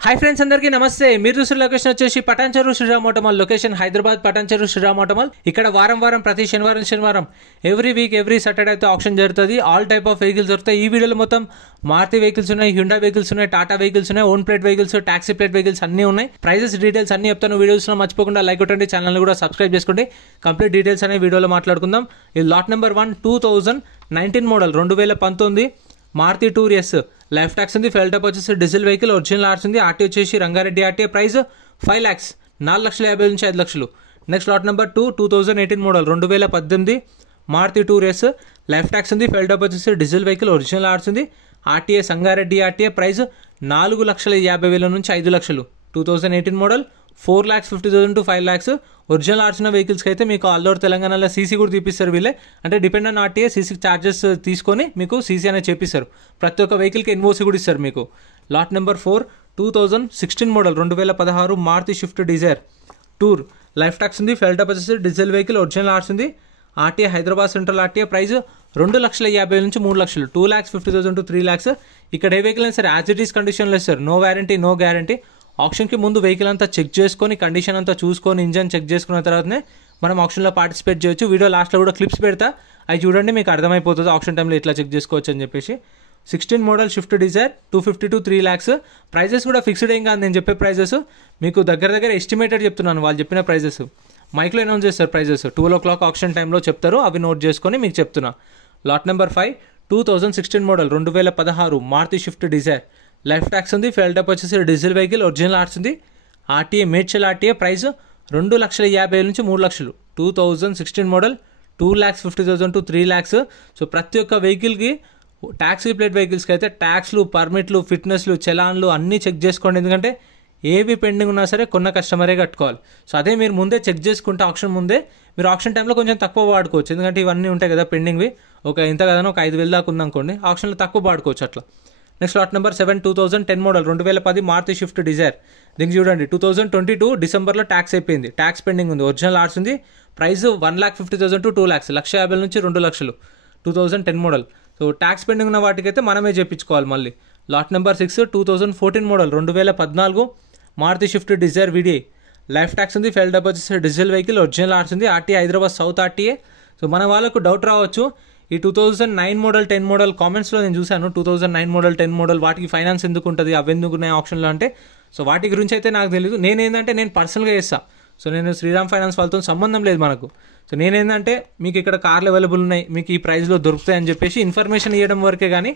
Hi friends अंदर की नमस्ते మీరు చూసిన లొకేషన్ వచ్చేసి Patancheru Sriram auto mall location Hyderabad Patancheru Sriram auto mall ఇక్కడ వారం ప్రతి శనివారం ఎవ్రీ వీక్ ఎవ్రీ సాటర్డే అయితే ఆక్షన్ జరుగుతుంది ఆల్ టైప్ ఆఫ్ వెహికల్స్ దొరుకుతాయి ఈ వీడియోలో మొత్తం మారుతి వెహికల్స్ ఉన్నాయి హ్యుండా వెహికల్స్ ఉన్నాయి టాటా వెహికల్స్ ఉన్నాయి own plate vehicles taxi plate vehicles అన్ని ఉన్నాయి ప్రైజెస్ డీటెయిల్స్ అన్ని చెప్తాను వీడియోస్ లో మర్చిపోకుండా లైక్ కొట్టండి ఛానల్ కూడా సబ్స్క్రైబ్ చేసుకోండి కంప్లీట్ డీటెయిల్స్ అనే వీడియోలో మాట్లాడుకుందాం ఈ lot number 1 2019 model 2019 Maruti Tour S life tax ఉంది ఫెల్ టాప్ వచ్చేసి డీజిల్ వెహికల్ ఒరిజినల్ ఆర్ట్స్ ఉంది ఆర్టీ వచ్చేసి రంగారెడ్డి ఆర్టీ ప్రైస్ 5 lakhs 4,50,000 నుంచి 5 లక్షలు next lot number 2018 model 2018 Maruti Tour S life tax ఉంది ఫెల్ టాప్ వచ్చేసి డీజిల్ వెహికల్ ఒరిజినల్ ఆర్ట్స్ ఉంది ఆర్టీఏ సంగారెడ్డి ఆర్టీఏ ప్రైస్ 4,50,000 నుంచి 5 లక్షలు 2018 మోడల్ 4,50,000 to 5 lakhs ఒరిజినల్ ఆర్ట్స్ ఉన్న వెహికల్స్కి అయితే మీకు ఆల్ ఓవర్ తెలంగాణలో సీసీ కూడా తీపిస్తారు వీళ్ళే అంటే depend on RTA CC charges తీసుకొని మీకు సీసీ అనేది చేపిస్తారు ప్రతి ఒక్క వెహికల్కి ఎన్ఓసీ కూడా ఇస్తారు మీకు lot number 4 2016 model 2016 Maruti Swift Dzire tour life tax ఉంది ఫెల్ టాప్ వచ్చేసి డీజిల్ వెహికల్ ఒరిజినల్ ఆర్ట్స్ ఉంది RTA Hyderabad central RTA price 2,50,000 నుంచి 3 లక్షలు 2,50,000 to 3 lakhs ఇక్కడ ఏ వెహికల్ అయినా సరే యాజ్ ఇట్ ఈస్ కండిషన్లో ఇస్తారు నో వారంటీ నో గ్యారంటీ ఆప్షన్కి ముందు వెహికల్ అంతా చెక్ చేసుకొని కండిషన్ అంతా చూసుకొని ఇంజన్ చెక్ చేసుకున్న తర్వాతనే మనం ఆప్షన్లో పార్టిసిపేట్ చేయొచ్చు వీడియో లాస్ట్లో కూడా క్లిప్స్ పెడతా అవి చూడండి మీకు అర్థమైపోతుంది ఆప్షన్ టైంలో ఎట్లా చెక్ చేసుకోవచ్చు అని చెప్పేసి 16 model Swift Dzire 250 to 3 lakhs prices కూడా ఫిక్స్డ్ ఏం కాదు నేను చెప్పే ప్రైజెస్ మీకు దగ్గర ఎస్టిమేటెడ్ చెప్తున్నాను వాళ్ళు చెప్పిన ప్రైజెస్ మైక్లో అనౌన్స్ చేస్తారు ప్రైజెస్ 12 o'clock ఆప్షన్ టైంలో చెప్తారు అవి నోట్ చేసుకొని మీకు చెప్తున్నా lot number 5 2016 model 2016 Maruti Swift Dzire life tax ఉంది ఫెల్ టాప్ వచ్చేసి డీజిల్ వెహికల్ ఒరిజినల్ ఆర్ట్స్ ఉంది ఆర్టీఏ మేడ్చల్ ఆర్టీఏ ప్రైస్ 2,50,000 నుంచి 3 లక్షలు 2016 మోడల్ 2,50,000 to 3 lakhs సో ప్రతి ఒక్క వెహికల్కి ట్యాక్సీ ప్లేట్ వెహికల్స్కి అయితే ట్యాక్స్లు పర్మిట్లు ఫిట్నెస్లు చలాన్లు అన్నీ చెక్ చేసుకోండి ఎందుకంటే ఏవి పెండింగ్ ఉన్నా సరే కొన్న కస్టమరే కట్టుకోవాలి సో అదే మీరు ముందే చెక్ చేసుకుంటే ఆప్షన్ ముందే మీరు ఆప్షన్ టైంలో కొంచెం తక్కువ వాడుకోవచ్చు ఎందుకంటే ఇవన్నీ ఉంటాయి కదా పెండింగ్వి ఇంత కదా ఒక 5,000 దాకా ఉందనుకోండి ఆప్షన్లో తక్కువ వాడుకోవచ్చు అట్లా next lot number 7 2010 model 2010 Maruti Swift Dzire దీనికి చూడండి 2022 డిసెంబర్లో ట్యాక్స్ అయిపోయింది ట్యాక్స్ పెండింగ్ ఉంది ఒరిజినల్ ఆర్ట్స్ ఉంది ప్రైస్ 1,50,000 to 2 lakhs 1,50,000 నుంచి 2 లక్షలు 2010 మోడల్ సో ట్యాక్స్ పెండింగ్ ఉన్న వాటికైతే మనమే చేయించుకోవాలి మళ్ళీ lot number 6 2014 model 2014 Maruti Swift Dzire VDI life tax ఉంది ఫెల్ టాప్ వచ్చేసి డీజిల్ వెహికల్ ఒరిజినల్ ఆర్ట్స్ ఉంది RT Hyderabad south RTA so మన వాళ్ళకు డౌట్ రావచ్చు ఈ 2009 మోడల్ 10 మోడల్ కామెంట్స్లో నేను చూశాను 2009 మోడల్ 10 మోడల్ వాటికి ఫైనాన్స్ ఎందుకు ఉంటుంది అవి ఎందుకు ఉన్నాయి ఆప్షన్లో అంటే సో వాటి గురించి అయితే నాకు తెలియదు నేను పర్సనల్గా చేస్తాను సో నేను శ్రీరామ్ ఫైనాన్స్ వాళ్ళతో సంబంధం లేదు మనకు సో నేనేంటంటే మీకు ఇక్కడ కార్లు అవైలబుల్ ఉన్నాయి మీకు ఈ ప్రైస్లో దొరుకుతాయని చెప్పేసి ఇన్ఫర్మేషన్ ఇవ్వడం వరకే కానీ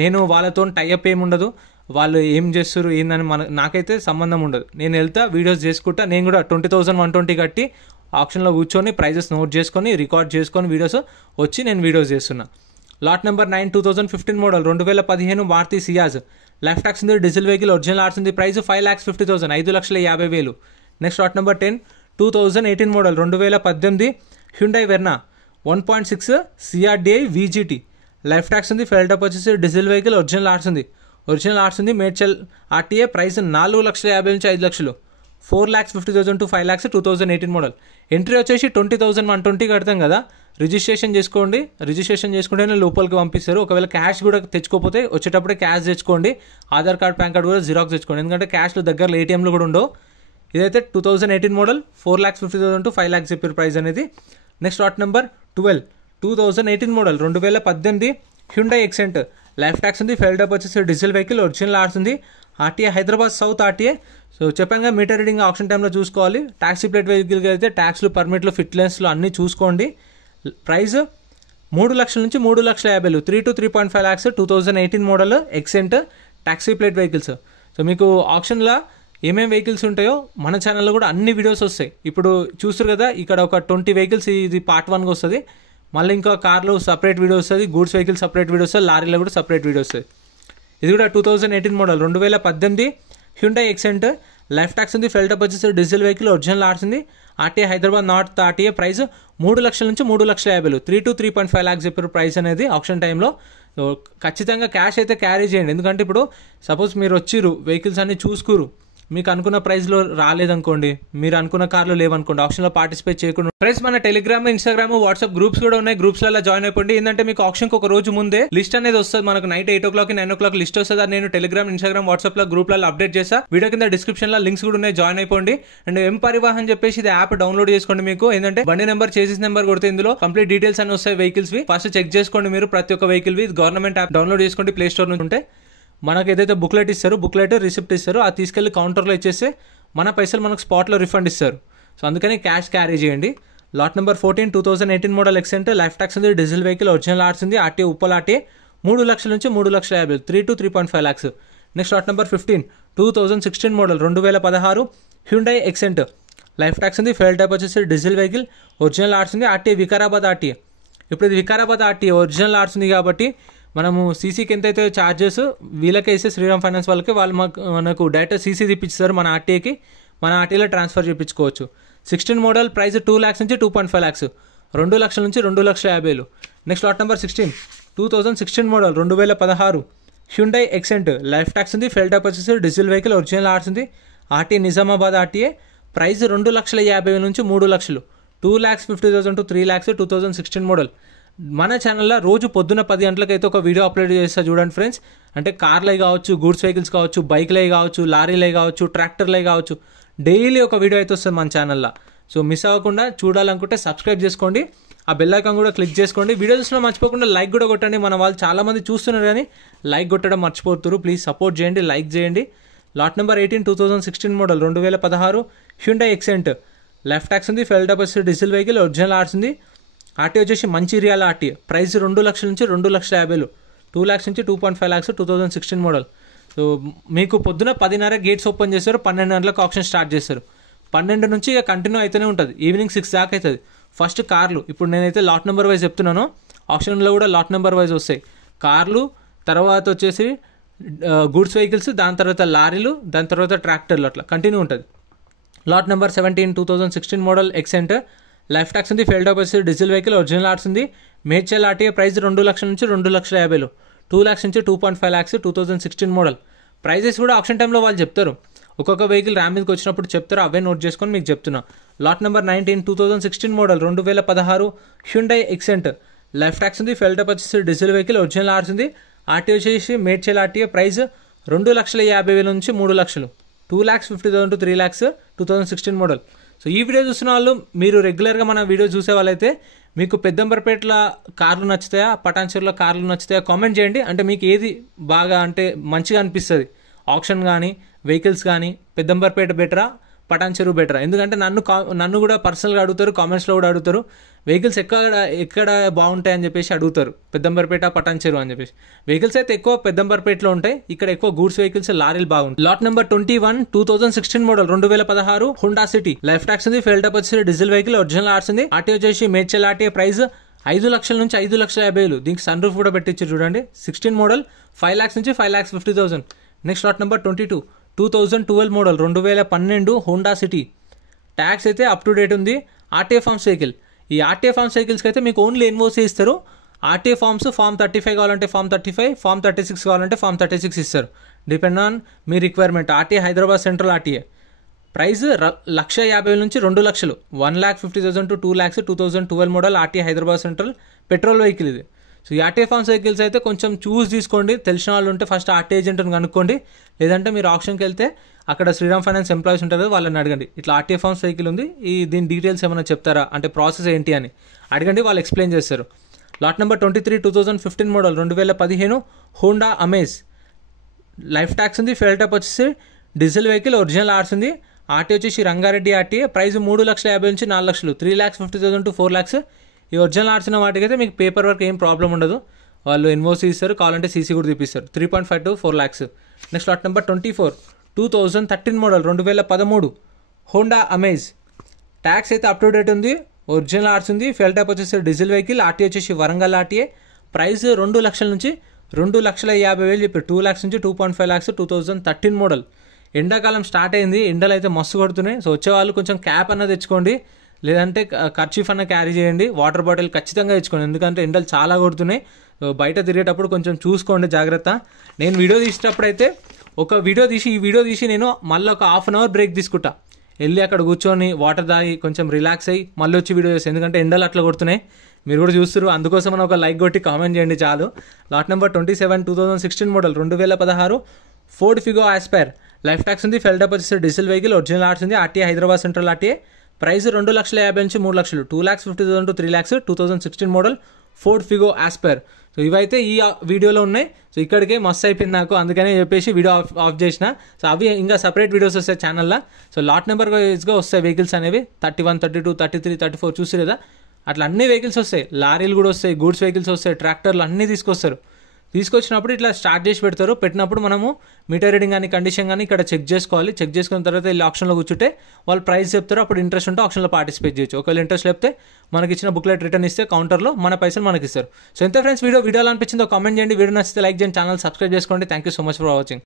నేను వాళ్ళతో టైఅప్ ఏమి ఉండదు వాళ్ళు ఏం చేస్తారు ఏందని నాకైతే సంబంధం ఉండదు నేను వెళ్తా వీడియోస్ చేసుకుంటా నేను కూడా 20,120 కట్టి ఆప్షన్లో కూర్చొని ప్రైజెస్ నోట్ చేసుకొని రికార్డ్ చేసుకొని వీడియోస్ వచ్చి నేను వీడియోస్ చేస్తున్నా lot number 9 2015 model 2015 Maruti Ciaz life tax ఉంది డీజిల్ వెహికల్ ఒరిజినల్ ఆర్ట్స్ ఉంది price 5,50,000 5,50,000 next lot number 10 2018 model 2018 Hyundai Verna 1.6 CRDI VGT life tax ఉంది ఫెల్ టాప్ వచ్చేసి డీజిల్ వెహికల్ ఒరిజినల్ ఆర్ట్స్ ఉంది మేడ్చల్ ఆర్టీఏ ప్రైస్ 4,50,000 నుంచి 5 లక్షలు 4,50,000 to 5 lakhs 2018 మోడల్ ఎంట్రీ వచ్చేసి 20,120 కడతాం కదా రిజిస్ట్రేషన్ చేసుకుంటేనే లోపలికి పంపిస్తారు ఒకవేళ క్యాష్ కూడా తెచ్చుకోకపోతే వచ్చేటప్పుడే క్యాష్ తెచ్చుకోండి ఆధార్ కార్డ్ పాన్ కార్డ్ కూడా జిరాక్స్ తెచ్చుకోండి ఎందుకంటే క్యాష్లో దగ్గరలో ఏటీఎంలు కూడా ఉండవు ఇదైతే 2018 మోడల్ 4,50,000 to 5 lakhs చెప్పారు ప్రైస్ అనేది next lot number 12 2018 model 2018 Hyundai Xcent life tax ఉంది ఫెల్ టాప్ వచ్చేసి డీజిల్ వెహికల్ ఒరిజినల్ ఆర్ట్స్ ఉంది RTA Hyderabad south RTA so చెప్పాను మీటర్ రీడింగ్ ఆప్షన్ టైంలో చూసుకోవాలి ట్యాక్సీ ప్లేట్ వెహికల్కి అయితే ట్యాక్స్లు పర్మిట్లు ఫిట్నెస్లు అన్నీ చూసుకోండి ప్రైస్ 3 లక్షల నుంచి 3,50,000 3 to 3.5 lakhs 2018 model Xcent taxi plate vehicles so మీకు ఆప్షన్లో ఏమేమి వెహికల్స్ ఉంటాయో మన ఛానల్లో కూడా అన్ని వీడియోస్ వస్తాయి ఇప్పుడు చూస్తారు కదా ఇక్కడ ఒక 20 వెహికల్స్ ఇది పార్ట్ 1గా వస్తుంది మళ్ళీ ఇంకా కార్లో సపరేట్ వీడియో వస్తుంది గూడ్స్ వెహికల్ సపరేట్ వీడియో వస్తుంది లారీలో కూడా సపరేట్ వీడియో వస్తుంది ఇది కూడా 2018 model 2018 Hyundai Xcent life tax ఉంది ఫెల్ టాప్ వచ్చేసి డీజిల్ వెహికల్ ఒరిజినల్ ఆర్ట్స్ ఉంది RTA Hyderabad north RTA price 3 లక్షల నుంచి 3,50,000 3 to 3.5 lakhs చెప్పారు ప్రైస్ అనేది ఆప్షన్ టైంలో ఖచ్చితంగా క్యాష్ అయితే క్యారీ చేయండి ఎందుకంటే ఇప్పుడు సపోజ్ మీరు వచ్చిర్రు వెహికల్స్ అన్ని చూసుకురు మీకు అనుకున్న ప్రైస్లో రాలేదనుకోండి, మీరు అనుకున్న కార్లు లేవనుకోండి, ఆప్షన్లో పార్టిసిపేట్ చేయకుండా ప్రైస్ మన టెలిగ్రామ్, ఇన్స్టాగ్రామ్, వాట్సాప్ గ్రూప్స్ కూడా ఉన్నాయి. గ్రూప్స్లలో జాయిన్ అయిపోండి. ఏంటంటే మీకు ఆప్షన్కి ఒక రోజు ముందే లిస్ట్ అనేది వస్తుంది. మనకు నైట్ 8 o'clock 9 o'clock లిస్ట్ వస్తుంది. నేను టెలిగ్రామ్, ఇన్స్టాగ్రామ్, వాట్సాప్ లో గ్రూప్లలో అప్డేట్ చేస్తా. వీడియో కింద డిస్క్రిప్షన్ లో లింక్స్ కూడా ఉన్నాయి, జాయిన్ అయిపోండి. అండ్ ఎం పరివాహన్ చెప్పేసి ఇది యాప్ డౌన్లోడ్ చేసుకోండి. మీకు ఏంటంటే బండి నెంబర్, చేసిస్ నెంబర్ కొడితే ఇందులో కంప్లీట్ డీటెయిల్స్ అని వస్తాయి వెహికల్స్ వి. ఫస్ట్ చెక్ చేసుకోండి మీరు ప్రతి ఒక్క వెహికల్ వి. గవర్నమెంట్ యాప్ డౌన్లోడ్ చేసుకోండి ప్లే స్టోర్ నుంచి. ఉంటే మనకు ఏదైతే బుక్లెట్ ఇస్తారు, బుక్లెట్ రిసిప్ట్ ఇస్తారు, అది తీసుకెళ్లి కౌంటర్లో ఇచ్చేస్తే మన పైసలు మనకు స్పాట్లో రిఫండ్ ఇస్తారు. సో అందుకని క్యాష్ క్యారీ చేయండి. Lot number 14 2018 model Xcent, life tax ఉంది, డీజిల్ వెహికల్, ఒరిజినల్ ఆర్ట్స్ ఉంది, ఆర్టీఏ ఉప్పల్ ఆర్టీఏ, 3 లక్షల నుంచి 3,50,000, 3 to 3.5 lakhs. Next lot number 15 2016 model 2016 Hyundai Xcent, life tax ఉంది, ఫెయిల్ టైప్ వచ్చేసి డీజిల్ వెహికల్, ఒరిజినల్ ఆర్ట్స్ ఉంది, ఆర్టీఏ వికారాబాద్ ఆర్టీఏ. ఇప్పుడు ఇది వికారాబాద్ ఆర్టీఏ ఒరిజినల్ ఆర్ట్స్ ఉంది కాబట్టి మనము సీసీకి ఎంతైతే ఛార్జెస్ వీళ్ళకే ఇస్తే శ్రీరామ్ ఫైనాన్స్ వాళ్ళకి, వాళ్ళు మనకు డైరెక్ట్ సీసీ తెప్పిస్తారు మన ఆర్టీఏకి, మన ఆర్టీఏలో ట్రాన్స్ఫర్ చేయించుకోవచ్చు. 16 మోడల్ ప్రైస్ 2 lakhs నుంచి 2.5 lakhs, 2 లక్షల నుంచి 2,50,000. Next lot number 16 2016 model 2016 Hyundai Xcent, life tax ఉంది, ఫెయిల్ టైప్ వచ్చేసి డీజిల్ వెహికల్, ఒరిజినల్ ఆర్ట్స్ ఉంది, ఆర్టీఏ నిజామాబాద్ ఆర్టీఏ, ప్రైస్ 2,50,000 నుంచి 3 లక్షలు, 2,50,000 to 3 lakhs, 2016 మోడల్. మన ఛానల్లో రోజు పొద్దున్న 10 గంటలకు అయితే ఒక వీడియో అప్లోడ్ చేస్తా చూడండి ఫ్రెండ్స్. అంటే కార్లే కావచ్చు, గూడ్స్ వెహికల్స్ కావచ్చు, బైక్లే కావచ్చు, లారీలే కావచ్చు, ట్రాక్టర్లే కావచ్చు, డైలీ ఒక వీడియో అయితే వస్తుంది మన ఛానల్లో. సో మిస్ అవ్వకుండా చూడాలనుకుంటే సబ్స్క్రైబ్ చేసుకోండి, ఆ బెల్ ఐకాన్ కూడా క్లిక్ చేసుకోండి. వీడియో చూసినా మర్చిపోకుండా లైక్ కూడా కొట్టండి. మన వాళ్ళు చాలామంది చూస్తున్నారు కానీ లైక్ కొట్టడం మర్చిపోతున్నారు. ప్లీజ్ సపోర్ట్ చేయండి, లైక్ చేయండి. Lot number 18 2016 model 2016 Hyundai Xcent, life tax ఉంది, ఫెయిల్ టైప్ వచ్చేసి డీజిల్ వెహికల్, ఒరిజినల్ ఆర్ట్స్ ఉంది, ఆర్టీఏ వచ్చేసి మంచిర్యాల ఆర్టీఏ, ప్రైస్ 2 లక్షల నుంచి 2,50,000, 2 lakhs నుంచి 2.5 lakhs, 2016 మోడల్. సో మీకు పొద్దున 10:30 గేట్స్ ఓపెన్ చేస్తారు, 12 గంటలకు ఆప్షన్ స్టార్ట్ చేస్తారు. 12 నుంచి ఇక కంటిన్యూ అయితేనే ఉంటుంది, ఈవినింగ్ 6 దాకా అవుతుంది. ఫస్ట్ కార్లు, ఇప్పుడు నేనైతే లాట్ నెంబర్ వైజ్ చెప్తున్నాను, ఆప్షన్లో కూడా లాట్ నెంబర్ వైజ్ వస్తాయి. కార్లు, తర్వాత వచ్చేసి గూడ్స్ వెహికల్స్, దాని తర్వాత లారీలు, దాని తర్వాత ట్రాక్టర్లు, అట్లా కంటిన్యూ ఉంటుంది. Lot number 17 2016 model Xcent, life tax ఉంది, ఫెయిల్ టైప్ వచ్చేసి డీజిల్ వెహికల్, ఒరిజినల్ ఆర్ట్స్ ఉంది, మేడ్చల్ ఆర్టీఏ, ప్రైస్ 2 లక్షల నుంచి 2,50,000, 2 lakhs నుంచి 2.5 lakhs, 2016 మోడల్. ప్రైజెస్ కూడా ఆప్షన్ టైంలో వాళ్ళు చెప్తారు, ఒక్కొక్క వెహికల్ ర్యామ్ మీదకి వచ్చినప్పుడు చెప్తారు, అవే నోట్ చేసుకొని మీకు చెప్తున్నా. Lot number 19 2016 model 2016 Hyundai Xcent, life tax ఉంది, ఫెయిల్ టైప్ వచ్చేసి డీజిల్ వెహికల్, ఒరిజినల్ ఆర్ట్స్ ఉంది, ఆర్టీఏ వచ్చేసి మేడ్చల్ ఆర్టీఏ, ప్రైస్ 2,50,000 నుంచి 3 లక్షలు, 2,50,000 to 3 lakhs, 2016 మోడల్. సో ఈ వీడియో చూసిన వాళ్ళు, మీరు రెగ్యులర్గా మన వీడియో చూసే వాళ్ళైతే మీకు పెద్దంబర్పేటలో కార్లు నచ్చుతాయా, పటాన్చెరులో కార్లు నచ్చుతాయా కామెంట్ చేయండి. అంటే మీకు ఏది బాగా అంటే మంచిగా అనిపిస్తుంది, ఆప్షన్ కానీ వెహికల్స్ కానీ, పెద్దంబర్పేట బెటరా, పటాన్చెరు బెటరా? ఎందుకంటే నన్ను కూడా పర్సనల్గా అడుగుతారు, కామెంట్స్లో కూడా అడుగుతారు, వెహికల్స్ ఎక్కడ బాగుంటాయి అని చెప్పేసి అడుగుతారు, పెద్దంబర్పేట, పటాన్చెరు అని చెప్పేసి. వెహికల్స్ అయితే ఎక్కువ పెద్దంబర్పేటలో ఉంటాయి, ఇక్కడ ఎక్కువ గూడ్స్ వెహికల్స్, లారీలు బాగుంటాయి. Lot number 21 2016 model 2016 Honda city, life tax ఉంది, ఫెయిల్ టైప్ వచ్చేసి డీజిల్ వెహికల్, ఒరిజినల్ ఆర్ట్స్ ఉంది, ఆర్టీఏ వచ్చేసి మేడ్చల్ ఆర్టీఏ, ప్రైస్ 5 లక్షల నుంచి 5,50,000, దీనికి సన్ రూఫ్ కూడా పెట్టించారు చూడండి. 16 మోడల్ 5 lakhs నుంచి 5,50,000. Next lot number 22 2012 model 2012 Honda city, tax అయితే అప్ టు డేట్ ఉంది, ఆర్టీఏ ఫార్మ్స్ వెహికల్. ఈ ఆర్టీఏ ఫార్మ్స్ వెహికల్స్కి అయితే మీకు ఓన్లీ ఎన్ఓసీ ఇస్తారు. ఆర్టీఏ ఫార్మ్స్ ఫామ్ 35 కావాలంటే ఫామ్ 35, ఫామ్ 36 కావాలంటే ఫామ్ 36 ఇస్తారు, depend on me requirement. RTA Hyderabad central RTA, price 1,50,000 నుంచి 2 లక్షలు, 1,50,000 to 2 lakhs, 2012 model RTA Hyderabad central petrol vehicle ఇది. సో ఈ ఆర్టీఏ ఫార్మ్స్ వెహికల్స్ అయితే కొంచెం చూస్ తీసుకోండి, తెలిసిన వాళ్ళు ఉంటే ఫస్ట్ ఆర్టీఏ ఏజెంట్ని కనుక్కోండి, లేదంటే మీరు ఆప్షన్కి వెళ్తే అక్కడ శ్రీరామ్ ఫైనాన్స్ ఎంప్లాయీస్ ఉంటారు, వాళ్ళని అడగండి, ఇట్లా ఆర్టీఏ ఫార్మ్స్ వెహికల్ ఉంది, దీని డీటెయిల్స్ ఏమైనా చెప్తారా, అంటే ప్రాసెస్ ఏంటి అని అడగండి, వాళ్ళు ఎక్స్ప్లెయిన్ చేస్తారు. Lot number 23 2015 model 2015 Honda amaze, life tax ఉంది, ఫెయిల్ టైప్ వచ్చేసి డీజిల్ వెహికల్, ఒరిజినల్ ఆర్ట్స్ ఉంది, ఆర్టీఏ వచ్చేసి రంగారెడ్డి ఆర్టీఏ, ప్రైస్ 3,50,000 నుంచి 4 లక్షలు, 3,50,000 to 4 lakhs. ఈ ఒరిజినల్ ఆర్ట్స్ ఉన్న వాటికి అయితే మీకు పేపర్ వర్క్ ఏం ప్రాబ్లం ఉండదు, వాళ్ళు ఎన్ఓసీ ఇస్తారు, కావాలంటే సీసీ కూడా తీపిస్తారు. 3.5 to 4 lakhs. Next lot number 24 2013 model 2013 Honda amaze, tax అయితే అప్ టు డేట్ ఉంది, ఒరిజినల్ ఆర్ట్స్ ఉంది, ఫెయిల్ టైప్ వచ్చేసి డీజిల్ వెహికల్, ఆర్టీఏ వచ్చేసి వరంగల్ ఆర్టీఏ, ప్రైస్ 2 లక్షల నుంచి 2,50,000 చెప్పారు, 2 lakhs నుంచి 2.5 lakhs, 2013 మోడల్. ఎండాకాలం స్టార్ట్ అయింది, ఎండలు అయితే మస్తు కొడుతున్నాయి. సో వచ్చేవాళ్ళు కొంచెం క్యాప్ అన్నది తెచ్చుకోండి, లేదంటే కర్చీఫ్ అన్న క్యారీ చేయండి, వాటర్ బాటిల్ ఖచ్చితంగా తెచ్చుకోండి, ఎందుకంటే ఎండలు చాలా కొడుతున్నాయి. బయట తిరిగేటప్పుడు కొంచెం చూసుకోండి జాగ్రత్త. నేను వీడియో తీసేటప్పుడు అయితే ఒక వీడియో తీసి ఈ వీడియో తీసి నేను మళ్ళీ ఒక హాఫ్ అన్ అవర్ బ్రేక్ తీసుకుంటా, వెళ్ళి అక్కడ కూర్చొని వాటర్ తాగి కొంచెం రిలాక్స్ అయ్యి మళ్ళీ వచ్చి వీడియో చేస్తాను. ఎందుకంటే ఎండలు అట్లా కొడుతున్నాయి, మీరు కూడా చూస్తారు. అందుకోసం ఒక లైక్ కొట్టి కామెంట్ చేయండి చాలు. Lot number 27 2016 model 2016 Ford Figo Aspire. Life tax ఉంది, ఫెల్ డెప్ వచ్చేసి డీజిల్ వెహికల్, ఒరిజినల్ ఆర్ట్స్ ఉంది, RTA Hyderabad central RTA. Price 2,50,000 నుంచి 3 లక్షలు, 2,50,000 to 3 lakhs 2016 model Ford Figo Aspire. So ఇవైతే ఈ వీడియోలో ఉన్నాయి. సో ఇక్కడికే మస్తు అయిపోయింది నాకు, అందుకనే చెప్పేసి వీడియో ఆఫ్ చేసిన. సో అవి ఇంకా సపరేట్ వీడియోస్ వస్తాయి ఛానల్లో. సో లాట్ నెంబర్ వైజ్గా వస్తాయి వెహికల్స్ అనేవి, 31 32 33 34 చూసి కదా, అట్లా అన్ని వెహికల్స్ వస్తాయి. లారీలు కూడా వస్తాయి, గూడ్స్ వెహికల్స్ వస్తాయి, ట్రాక్టర్లు అన్నీ తీసుకొస్తారు. తీసుకొచ్చినప్పుడు ఇట్లా స్టార్ట్ చేసి పెడతారు. పెట్టినప్పుడు మనము మీటర్ రీడింగ్ కానీ కండిషన్ కానీ ఇక్కడ చెక్ చేసుకోవాలి. చెక్ చేసుకున్న తర్వాత వెళ్ళి ఆప్షన్లో కూర్చుంటే వాళ్ళు ప్రైస్ చెప్తారు. అప్పుడు ఇంట్రెస్ట్ ఉంటే ఆప్షన్లో పార్టిసిపేట్ చేయొచ్చు. ఒకవేళ ఇంట్రెస్ట్ లేకపోతే మనకి ఇచ్చిన బుక్లెట్ రిటర్న్ ఇస్తే కౌంటర్లో మన పైసలు మనకి ఇస్తారు. సో ఎంత ఫ్రెండ్స్ వీడియో అనిపించిందో కామెంట్ చేయండి. వీడియో నచ్చితే లైక్ చేయండి, ఛానల్ సబ్స్క్రైబ్ చేసుకోండి. Thank you so much for watching.